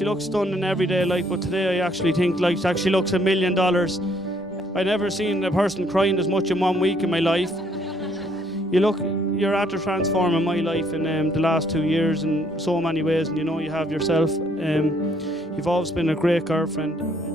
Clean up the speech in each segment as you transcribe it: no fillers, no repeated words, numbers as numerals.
she looks stunning every day, like, but today I actually think like she looks $1 million. I never seen a person crying as much in 1 week in my life. You're after transforming my life in the last 2 years in so many ways, and you have yourself. You've always been a great girlfriend.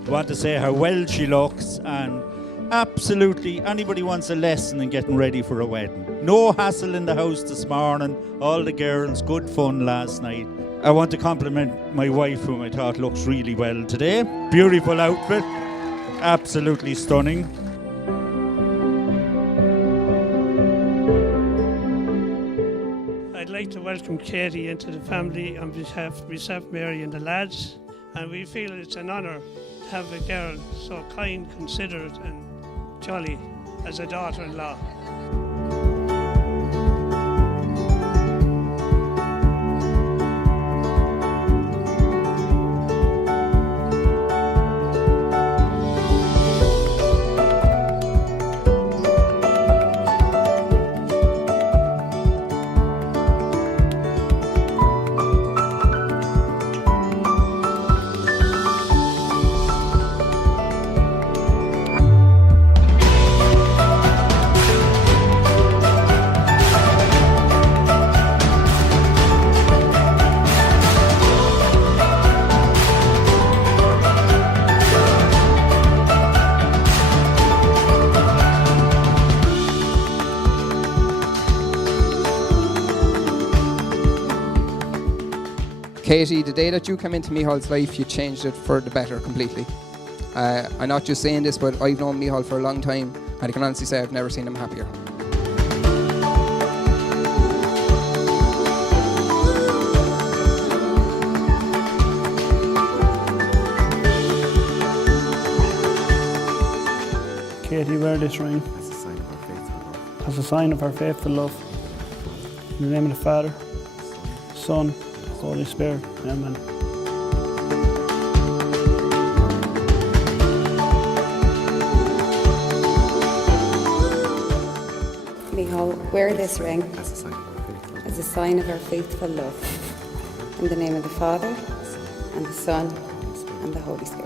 I want to say how well she looks, and absolutely anybody wants a lesson in getting ready for a wedding. No hassle in the house this morning, all the girls, good fun last night. I want to compliment my wife, whom I thought looks really well today. Beautiful outfit, absolutely stunning. I'd like to welcome Katie into the family on behalf of myself, Mary and the lads, and we feel it's an honour to have a girl so kind, considerate and jolly as a daughter-in-law. Katie, the day that you came into Micheal's life, you changed it for the better completely. I'm not just saying this, but I've known Micheal for a long time, and I can honestly say I've never seen him happier. Katie, wear this ring As a sign of our faithful love. as a sign of our faithful love. In the name of the Father, Son, Holy Spirit. Amen. Micheal, wear this ring As a sign of our faithful love. as a sign of our faithful love. In the name of the Father, and the Son, and the Holy Spirit.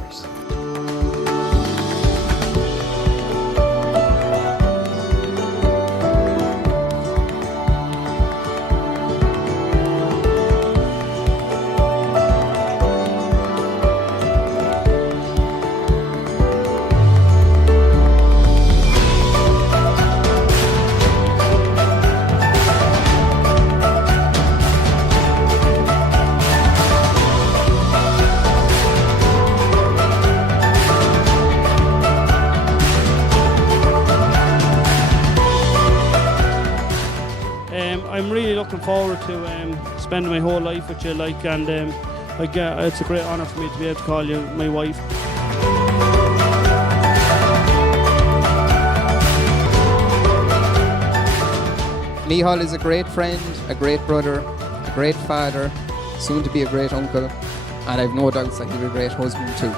I'm really looking forward to spending my whole life with you, and it's a great honour for me to be able to call you my wife. Micheal is a great friend, a great brother, a great father, soon to be a great uncle, and I've no doubts that he'll be a great husband too.